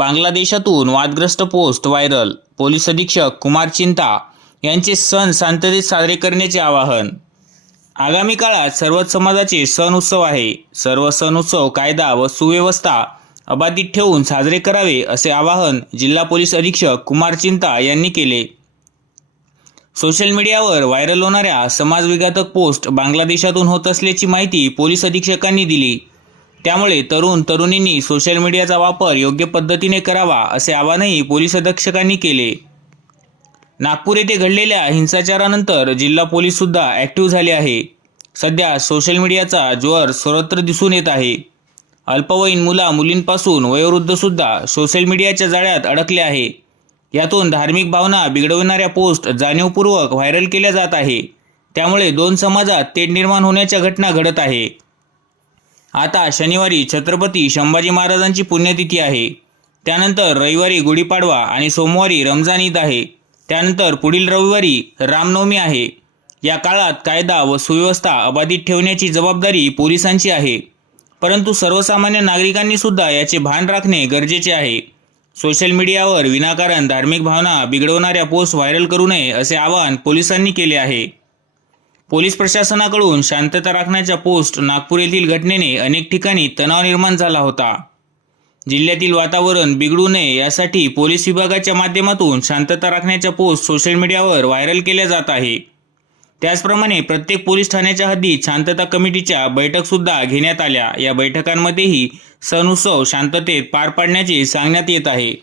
बांगलादेशातून वादग्रस्त post viral police अधीक्षक कुमार चिंता यांचे सण शांततेत साजरे करण्याचे आवाहन. आगामी काळात सर्वच समाजाचे सण उत्सव आहे. सर्व सण उत्सव कायदा व सुव्यवस्था अबाधित ठेवून साजरे करावे असे आवाहन जिल्हा पोलीस अधीक्षक कुमार चिंता यांनी केले. सोशल मीडियावर व्हायरल होणाऱ्या समाजविघातक पोस्ट बांगलादेशातून होत असल्याची माहिती पोलीस अधीक्षकांनी दिली. त्यामुळे तरुण तरुणींनी सोशल मीडियाचा वापर योग्य पद्धतीने करावा असे आवाहनही पोलीस अधीक्षकांनी केले. नागपूर येथे घडलेल्या हिंसाचारानंतर जिल्हा पोलीस सुद्धा ॲक्टिव्ह झाले आहे. सध्या सोशल मीडियाचा जोर सर्वत्र दिसून येत आहे. अल्पवयीन मुला मुलींपासून वयोवृद्ध सुद्धा सोशल मीडियाच्या जाळ्यात अडकले आहे. यातून धार्मिक भावना बिघडविणाऱ्या पोस्ट जाणीवपूर्वक व्हायरल केल्या जात आहे. त्यामुळे दोन समाजात तेढ निर्माण होण्याच्या घटना घडत आहे. आता शनिवारी छत्रपती संभाजी महाराजांची पुण्यतिथी आहे. त्यानंतर रविवारी गुढीपाडवा आणि सोमवारी रमजान ईद आहे. त्यानंतर पुढील रविवारी रामनवमी आहे. या काळात कायदा व सुव्यवस्था अबाधित ठेवण्याची जबाबदारी पोलिसांची आहे. परंतु सर्वसामान्य नागरिकांनी सुद्धा याचे भान राखणे गरजेचे आहे. सोशल मीडियावर विनाकारण धार्मिक भावना बिघडवणाऱ्या पोस्ट व्हायरल करू नये असे आवाहन पोलिसांनी केले आहे. पोलीस प्रशासनाकडून शांतता राखण्याच्या पोस्ट नागपूर येथील घटनेने अनेक ठिकाणी तणाव निर्माण झाला होता. जिल्ह्यातील वातावरण बिघडू नये यासाठी पोलीस विभागाच्या माध्यमातून शांतता राखण्याच्या पोस्ट सोशल मीडियावर व्हायरल केल्या जात आहे. त्याचप्रमाणे प्रत्येक पोलीस ठाण्याच्या हद्दीत शांतता कमिटीच्या बैठकसुद्धा घेण्यात आल्या. या बैठकांमध्येही सण उत्सव शांततेत पार पाडण्याचे सांगण्यात येत आहे.